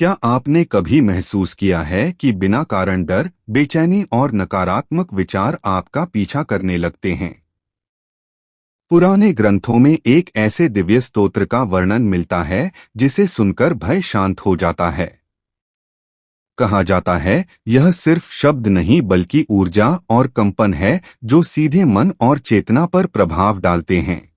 क्या आपने कभी महसूस किया है कि बिना कारण डर, बेचैनी और नकारात्मक विचार आपका पीछा करने लगते हैं? पुराने ग्रंथों में एक ऐसे दिव्य स्तोत्र का वर्णन मिलता है जिसे सुनकर भय शांत हो जाता है। कहा जाता है, यह सिर्फ शब्द नहीं बल्कि ऊर्जा और कंपन है जो सीधे मन और चेतना पर प्रभाव डालते हैं।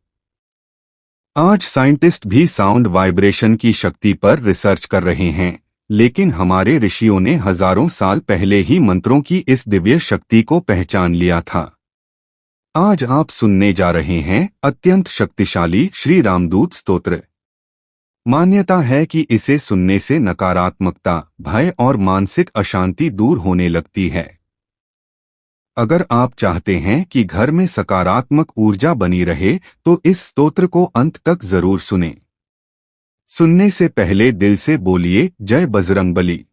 आज साइंटिस्ट भी साउंड वाइब्रेशन की शक्ति पर रिसर्च कर रहे हैं, लेकिन हमारे ऋषियों ने हजारों साल पहले ही मंत्रों की इस दिव्य शक्ति को पहचान लिया था। आज आप सुनने जा रहे हैं अत्यंत शक्तिशाली श्री रामदूत स्तोत्र। मान्यता है कि इसे सुनने से नकारात्मकता, भय और मानसिक अशांति दूर होने लगती है। अगर आप चाहते हैं कि घर में सकारात्मक ऊर्जा बनी रहे तो इस स्तोत्र को अंत तक जरूर सुनें। सुनने से पहले दिल से बोलिए, जय बजरंगबली।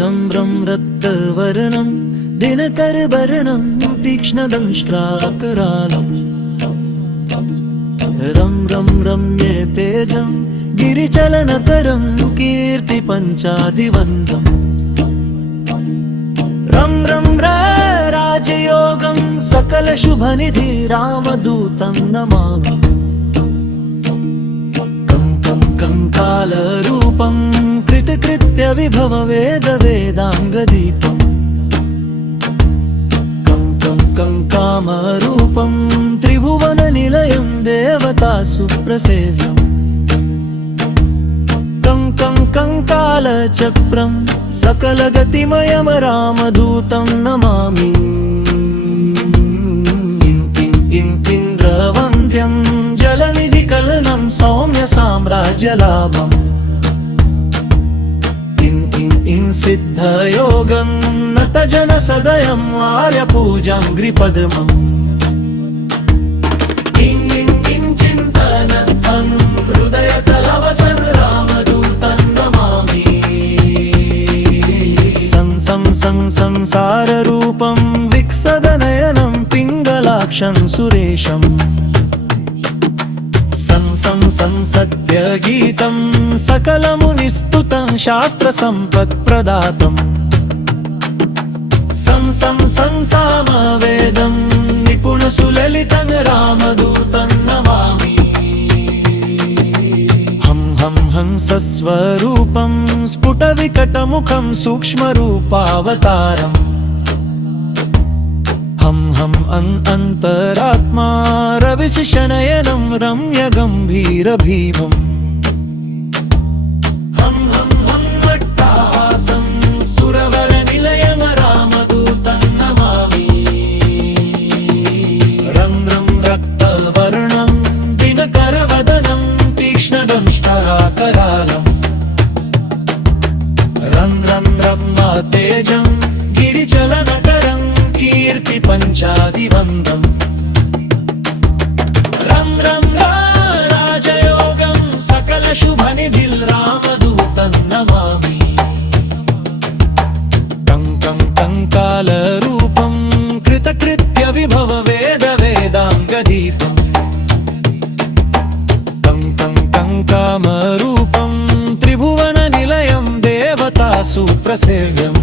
रं रं रक्तवर्णं दिनकरवर्णं तीक्ष्णदंष्ट्राकरालं रं रं रम्ये तेजं गिरिचलनकरं कीर्तिपञ्चादिवन्दम् रं रं राजयोगं सकलशुभनिधि रामदूतं नमामि कालरूपं कृतकृत्यविभव वेदाङ्गदीपम् कं कामरूपं त्रिभुवननिलयं देवतासु प्रसेव्यम् कं कालचक्रं सकलगतिमयं रामदूतं नमामि इन्द्रवन्द्यं जलनिधिकलनं सौम्य साम्राज्यलाभम् सिद्धयोगं नतजनसदयं आर्यपूजाङ्घ्रिपद्मम् चिन्तनस्थं हृदयकलवसं रामदूतं नमामि संसाररूपं विकसदनयनं पिङ्गलाक्षं सुरेशम् सत्यगीतं सकलमुनिस्तुतं शास्त्रसम्पत्प्रदातम् सामवेदं निपुणसुललितं रामदूतं नमामि हंसस्वरूपं स्फुटविकटमुखं सूक्ष्मरूपावतारम् अन्तरात्मा रविशिशनयनं रम्यगम्भीरभीमम् अट्टाहासं सुरवरनिलयं रामदूतं नमामि रं रक्तवर्णं दिनकरवदनं तीक्ष्णदंष्ट्राकरालम् रं तेजं गिरिचलनकरं कीर्तिपञ्चादिवन्दम् रं राजयोगं सकलशुभनिधिं रामदूतं नमामि कं कालरूपं कृतकृत्यविभव वेदाङ्गदीपम् कं कामरूपं त्रिभुवननिलयं देवतासु प्रसेव्यम्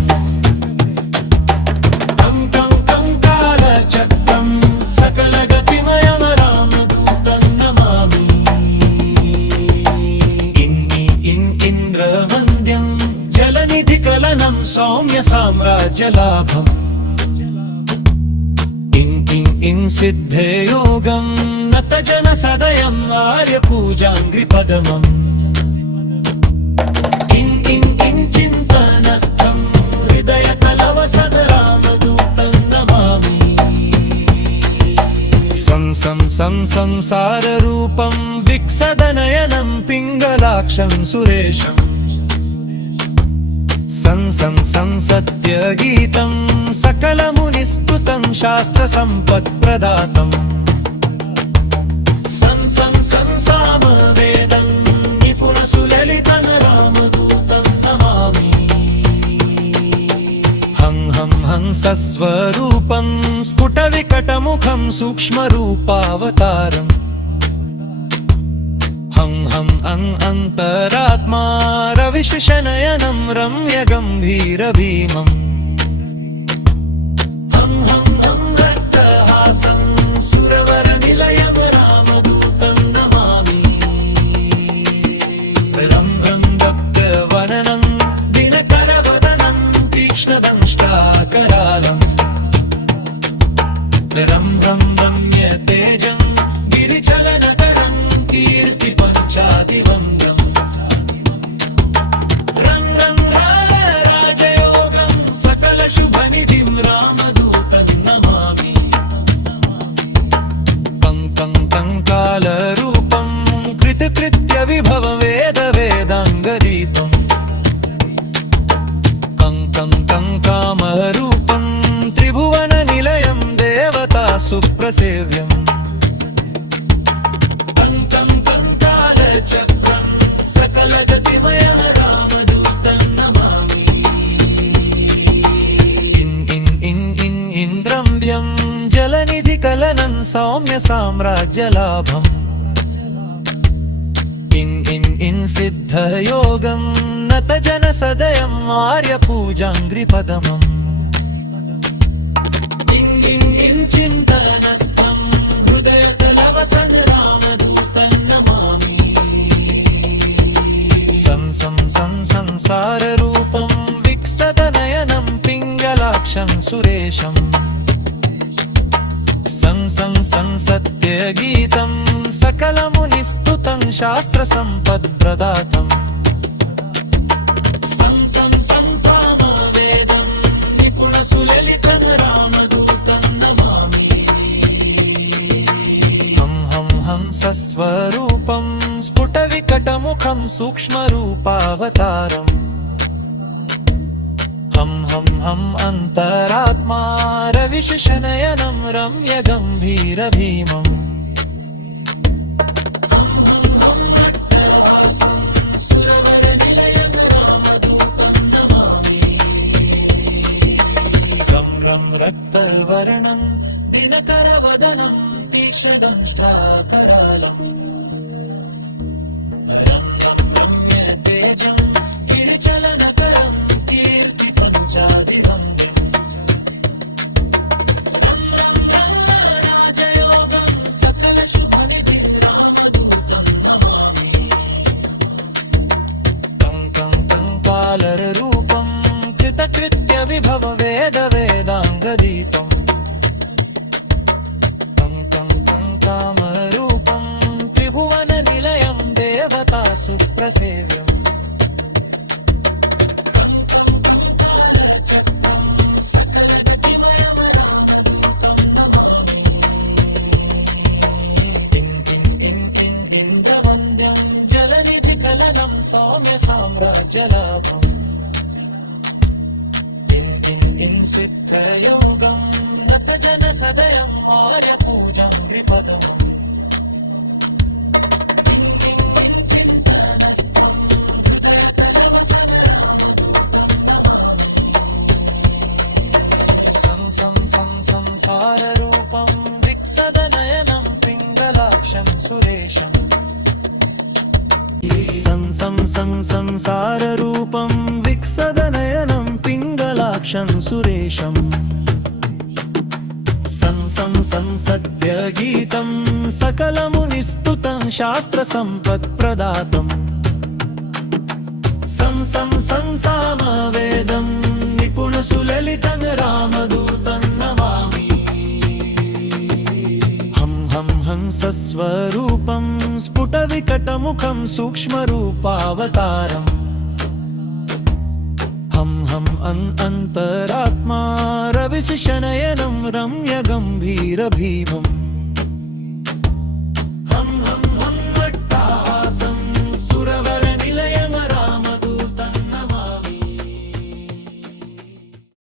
सौम्य साम्राज्यलाभम् सिद्धयोगं नतजनसदयं आर्यपूजाङ्घ्रिपद्मम् चिन्तनस्थं हृदयकलवसं रामदूतं नमामि संसाररूपं विकसदनयनं पिङ्गलाक्षं सुरेशम् सत्यगीतं सकलमुनिस्तुतं शास्त्रसम्पत्प्रदातम् सामवेदं निपुणसुललितं रामदूतं नमामि हंसस्वरूपं स्फुटविकटमुखं सूक्ष्मरूपावतारम् अन्तरात्मा रविशनयनं रम्यगम्भीरभीमम् हं हं हं रक्तहासं सुरवरनिलयं रामदूतं नमामि रं रं दप्तवदनं दिनकरवदनं तीक्ष्णदंष्ट्राकरालम् रं रं रम्यतेजं गिरिचलनकरं कीर्तिपञ्चादिवन्द्यम् रं रं राजयोगं सकलशुभनिधिं रामदूतं नमामि कङ्कालरूपं कृतकृत्यविभववेदवेदाङ्गदीपम् कङ्कामरूपं त्रिभुवननिलयं देवता सुप्रसेव्यम् कङ्कालचक्रं सकलगतिमयं रामदूतं नमामि इन्द्रम्यं जलनिधिकलनं सौम्य साम्राज्यलाभम् सिद्धयोगं नतजनसदयं आर्यपूजाङ्घ्रिपदमम् चिन्तनस्थं हृदयतलवसं रामदूतं नमामि संसाररूपं विकसदनयनं पिङ्गलाक्षं सुरेशम् सत्यगीतं सकलमुनिस्तुतं शास्त्रसम्पत्प्रदातम् सामवेदं निपुणसुललितं रामदूतं नमामि हं सस्वरूपं स्फुटविकटमुखं सूक्ष्मरूपावतारम् हं अन्तरात्मा रविशनयनं रम्यगम्भीरभीमम् हं रक्तहासं सुरवरनिलयं रामदूतं नमामि रं रं रक्तवर्णं दिनकरवदनं तीक्ष्णदंष्ट्राकरालम् रं रं रम्यतेजं गिरिचलनकरं कीर्तिपञ्चादिवन्द्यम् रं रं राजयोगं सकलशुभनिधिं रामदूतं नमामि कङ्कालरूपं कृतकृत्यविभववेदवेदाङ्गदीपम् कङ्कामरूपं त्रिभुवननिलयं देवता सुप्रसेव्यम् इन्द्रवन्द्यं जलनिधिकलनं सौम्य साम्राज्यलाभम् सिद्धयोगं नतजनसदयम् आर्यपूजाङ्घ्रिपदमम् चिन्तनस्थं हृदयतलवसं रामदूतं नमामि संसाररूपं विकसदनयनं पिङ्गलाक्षं सुरेशम् संसाररूपं विकसदनयनं पिङ्गलाक्षं सुरेशम् सत्यगीतं सकलमुनिस्तुतं शास्त्रसम्पत्प्रदातम् सामवेदं निपुणसुललितं रामदूतं नमामि हं सस्वरूपं स्फुटविकटमुखं सूक्ष्मरूपावतारम् हं अन्तरात्मा रविशनयनं रम्यगम्भीरभीमम्